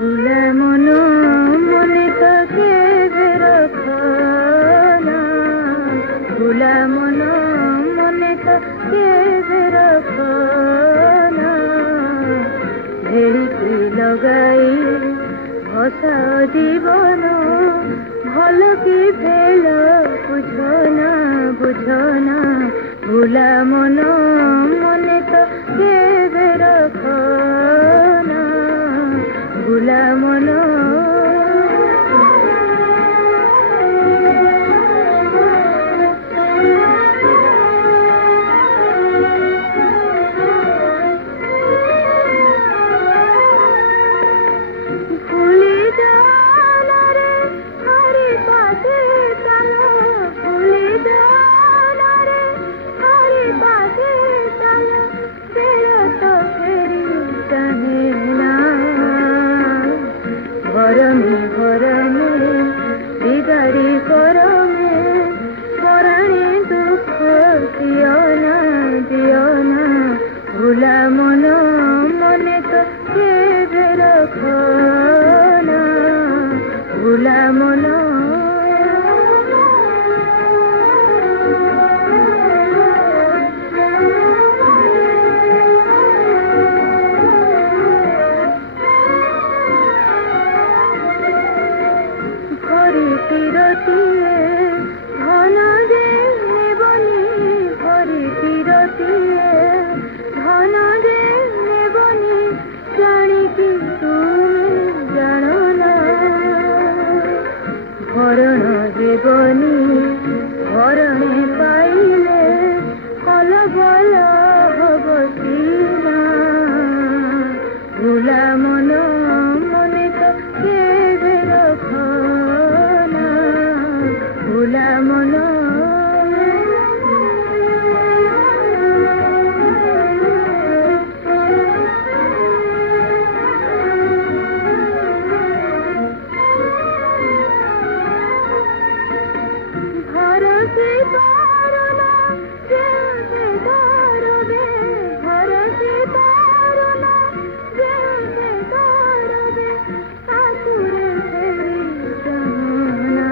ভোলা মন মনে তোকে রখনা ভোলা মন মনে তোকে রখনা ভেড়িকি লগাই ভসা জীবন ভাল কি ফেল বুঝনা বুঝনা ভোলা মন মনে তোকে রখনা ভোলা মন ভুলে যানা রে হরি পাশে চলো ভুলে যানা রে হরি পাশে চলো বেড়া তো ফেরি জানে না গরমে গরমে বিগাড়ি গরমে পরাণে দুঃখ দিও না ভোলা মন মনে তো কেবে রখনা ভোলা মন ভরি তিরতিয়ে ঘন যে নেবনি ভরি তিরতিয়ে ঘন যে নেবনি জানি কি তুমি জানো না ভরণ দেবনি ভরণে পাইলে কল বল হব সিনা ভোলা মন মনে তো কেবে রখনা ভোলা মন ভরসে পারনা যেতে ধরবে ভরসে পারনা যেতে ধরবে আকুরে ফেরি জানা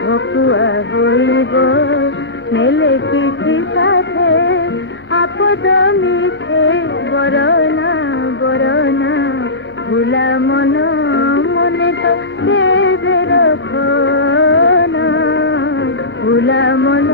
ভকুয়া হইব নেলে পিঠি সাথে আপদ মিছে বরনা ভোলা মন মনে তো কেবে রখনা ভোলা মন